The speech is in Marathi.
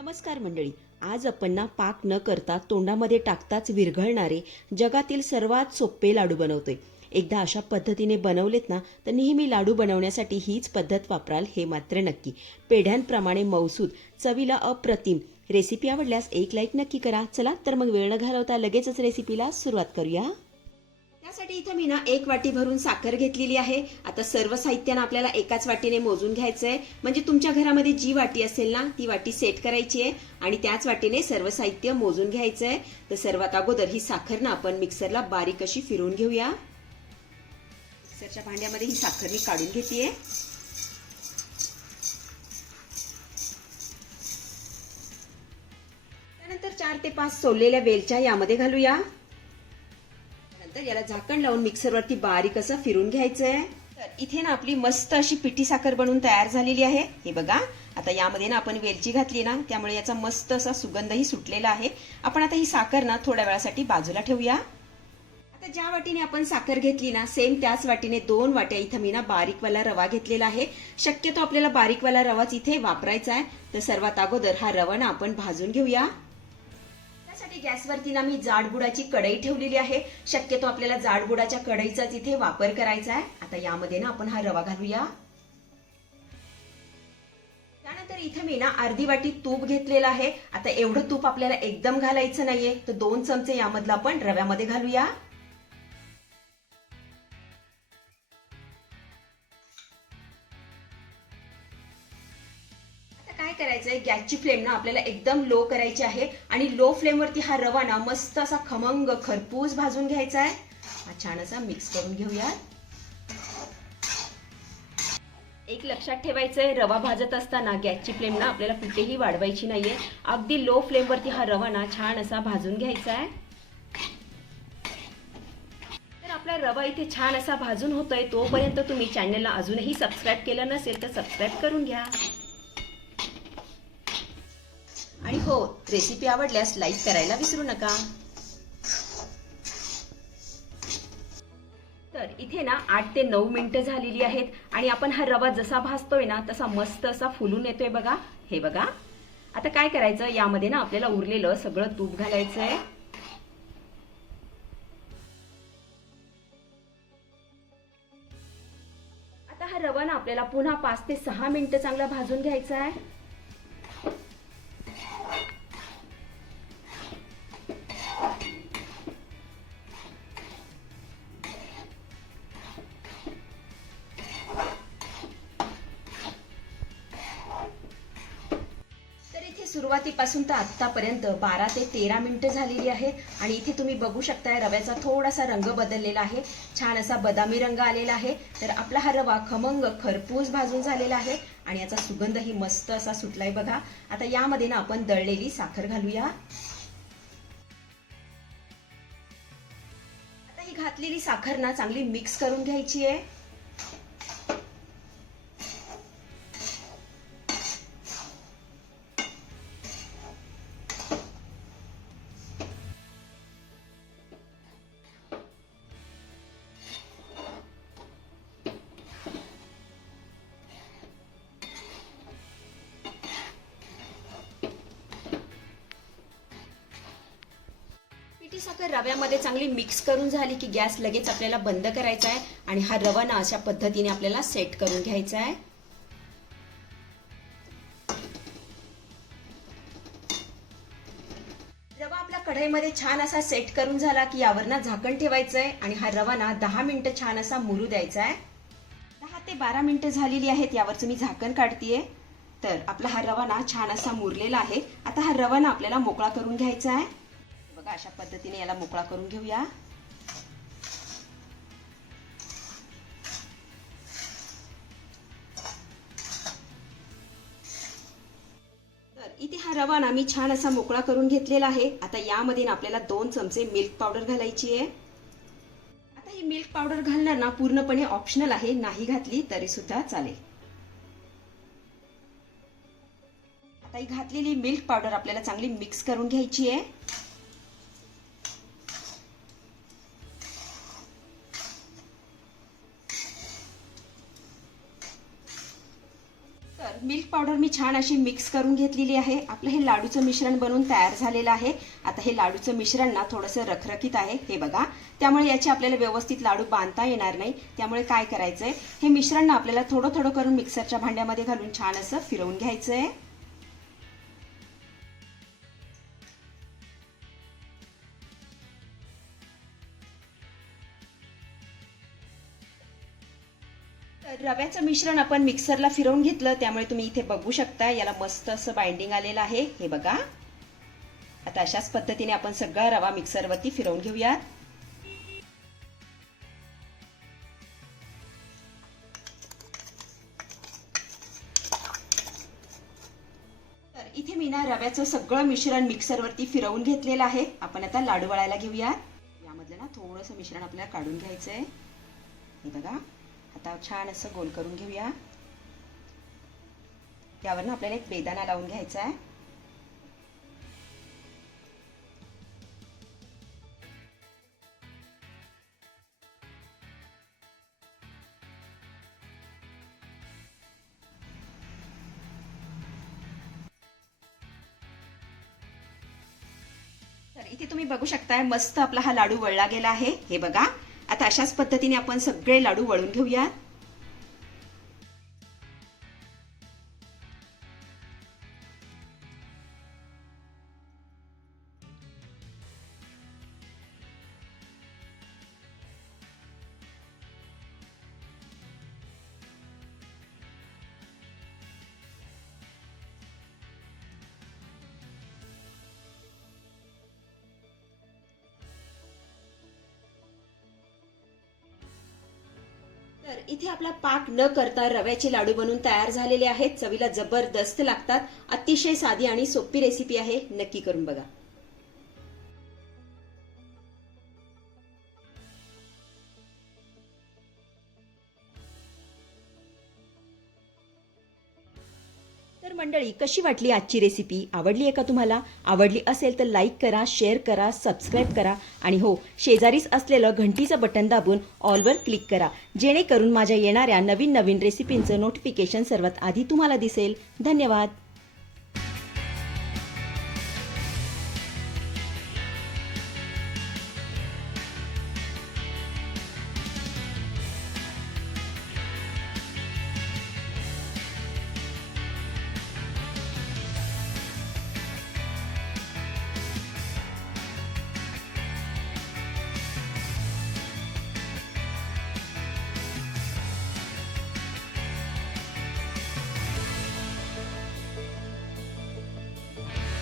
नमस्कार मंडळी. आज आपण पाक न करता तोंडामध्ये टाकताच विरघळणारे जगातील सर्वात सोपे लाडू बनवतोय. एकदा अशा पद्धतीने बनवलेत ना तर नेहमी लाडू बनवण्यासाठी हीच पद्धत वापराल हे मात्र नक्की. पेढ्यांप्रमाणे मौसूद, चवीला अप्रतिम. रेसिपी आवडल्यास एक लाईक नक्की करा. चला तर मग वेळ न घालवता लगेचच रेसिपीला सुरुवात करूया. त्यासाठी इथं मी एक वाटी भरून साखर घेतलेली आहे. आता सर्व साहित्यानं आपल्याला एकाच वाटीने मोजून घ्यायचं आहे. म्हणजे तुमच्या घरामध्ये जी वाटी असेल ना ती वाटी सेट करायची आहे आणि त्याच वाटीने सर्व साहित्य मोजून घ्यायचं आहे. तर सर्वात अगोदर ही साखर ना आपण मिक्सरला बारीक अशी फिरवून घेऊया. मिक्सरच्या भांड्यामध्ये ही साखर मी काढून घेतेय. त्यानंतर 4 ते 5 सोललेल्या वेलच्या यामध्ये घालूया. नंतर याला झाकण लावून मिक्सरवरती बारीक असं फिरून घ्यायचंय. तर इथे ना आपली मस्त अशी पिठी साखर बनवून तयार झालेली आहे. हे बघा, आता यामध्ये ना आपण वेलची घातली ना त्यामुळे याचा मस्त असा सुगंधही सुटलेला आहे. आपण आता ही साखर ना थोड्या वेळासाठी बाजूला ठेवूया. आता ज्या वाटीने आपण साखर घेतली ना सेम त्याच वाटीने 2 वाट्या इथं मी ना बारीकवाला रवा घेतलेला आहे. शक्यतो आपल्याला बारीकवाला रवाच इथे वापरायचा आहे. तर सर्वात अगोदर हा रवा ना आपण भाजून घेऊया. गॅसवरती ना मी जाडबुडाची कढई ठेवलेली आहे. शक्यतो आपल्याला जाडबुडाच्या कढईचाच इथे वापर करायचा आहे. आता यामध्ये ना आपण हा रवा घालूया. त्यानंतर इथे मी ना अर्धी वाटी तूप घेतलेलं आहे. आता एवढं तूप आपल्याला एकदम घालायचं नाहीये, तर 2 चमचे यामधला आपण रव्यामध्ये घालूया. काय करायचंय, गॅसची फ्लेम ना आपल्याला एकदम लो करायची आहे आणि लो फ्लेम वरती हा रवा ना मस्त असा खमंग खरपूस भाजून घ्यायचा आहे. हा छान असा मिक्स करून घेऊया. एक लक्षात ठेवायचंय, रवा भाजत असताना गॅसची फ्लेम ना आपल्याला कुठेही वाढवायची नाहीये. अगदी लो फ्लेम वरती हा रवा ना छान असा भाजून घ्यायचा आहे. तर आपला रवा इथे छान असा भाजून होतोय. तोपर्यंत तुम्ही चॅनलला अजूनही सबस्क्राईब केलं नसेल तर सबस्क्राईब करून घ्या. आणि हो, रेसिपी आवडल्यास लाईक करायला विसरू नका. तर इथे ना 8 ते 9 मिनिटं झालेली आहेत आणि आपण हा रवा जसा भाजतोय ना तसा मस्त असा फुलून येतोय बघा. हे बघा, आता काय करायचं, यामध्ये ना आपल्याला उरलेलं सगळं तूप घालायचंय. आता हा रवा ना आपल्याला पुन्हा 5 ते 6 मिनिटं चांगला भाजून घ्यायचा आहे. सुरुवातीपासून तर आतापर्यंत 12 ते 13 मिनिटं झालेली आहेत आणि इथे तुम्ही बघू शकताय रव्याचा थोडासा रंग बदललेला आहे. छान असा बदामी रंग आलेला आहे. तर आपला हा रवा खमंग खरपूस भाजून झालेला आहे आणि याचा सुगंधही मस्त असा सुटलाय बघा. आता यामध्ये ना आपण दळलेली साखर घालूया. आता ही घातलेली साखर ना चांगली मिक्स करून घ्यायची आहे. साखर रव्यामध्ये चांगली मिक्स करून झाली की गॅस लगेच आपल्याला बंद करायचा आहे आणि हा रवा ना अशा पद्धतीने आपल्याला सेट करून घ्यायचा आहे. रवा आपल्या कढईमध्ये छान असा सेट करून झाला की यावर ना झाकण ठेवायचंय आणि हा रवा ना 10 मिनिटं छान असा मुरू द्यायचा आहे. 10 ते 12 मिनिटं झालेली आहेत. यावरचं मी झाकण काढतेय. तर आपला हा रवा ना छान असा मुरलेला आहे. आता हा रवा ना आपल्याला मोकळा करून घ्यायचा आहे. बघा, अशा पद्धतीने याला मोकळा करून घेऊया. तर इथे हा रवा ना मी छान असा मोकळा करून घेतलेला आहे. आता यामध्ये ना आपल्याला 2 चमचे मिल्क पावडर घालायची आहे. आता ही मिल्क पावडर घालणं ना पूर्णपणे ऑप्शनल आहे, नाही घातली तरी सुद्धा चालेल. आता ही घातलेली मिल्क पावडर आपल्याला चांगली मिक्स करून घ्यायची आहे. मिल्क पावडर मी छान अशी मिक्स करून घेतलेली आहे. आपलं हे लाडूचं मिश्रण बनवून तयार झालेलं आहे. आता हे लाडूचं मिश्रण ना थोडंसं रखरखीत आहे, हे बघा. त्यामुळे याचे आपल्याला व्यवस्थित लाडू बांधता येणार नाही. त्यामुळे काय करायचंय, हे मिश्रण ना आपल्याला थोडं थोडं करून मिक्सरच्या भांड्यामध्ये घालून छान असं फिरवून घ्यायचंय. रव्याचं मिश्रण आपण मिक्सरला फिरवून घेतलं, त्यामुळे तुम्ही इथे बघू शकता याला मस्त असं बाइंडिंग आलेलं आहे, हे बघा. आता अशाच पद्धतीने आपण सगळा रवा मिक्सरवरती फिरवून घेऊया. तर इथे मी ना रव्याचं सगळं मिश्रण मिक्सरवरती फिरवून घेतलेलं आहे. आपण आता लाडू वळायला घेऊया. यामधलं ना थोडंसं मिश्रण आपल्याला काढून घ्यायचंय, हे बघा. आता छान असं गोल करून घेऊया. यावर ना आपल्याला एक बेदाणा लावून घ्यायचा आहे. तर इथे तुम्ही बघू शकताय मस्त आपला हा लाडू वळला गेला आहे, हे बघा. आता अशाच पद्धतीने आपण सगळे लाडू वळून घेऊया. तर इथे आपला पाक न करता रव्याचे लाडू बनवून तयार झालेले आहेत. चवीला जबरदस्त लागतात. अतिशय साधी आणि सोपी रेसिपी आहे, नक्की करून बघा. तर मंडळी, कशी वाटली आजची रेसिपी? आवडली आहे का तुम्हाला? आवडली असेल तर लाईक करा, शेअर करा, सबस्क्राईब करा आणि हो, शेजारीच असलेलं घंटीचं बटन दाबून ऑलवर क्लिक करा, जेणेकरून माझ्या येणाऱ्या नवीन नवीन रेसिपींचं नोटिफिकेशन सर्वात आधी तुम्हाला दिसेल. धन्यवाद.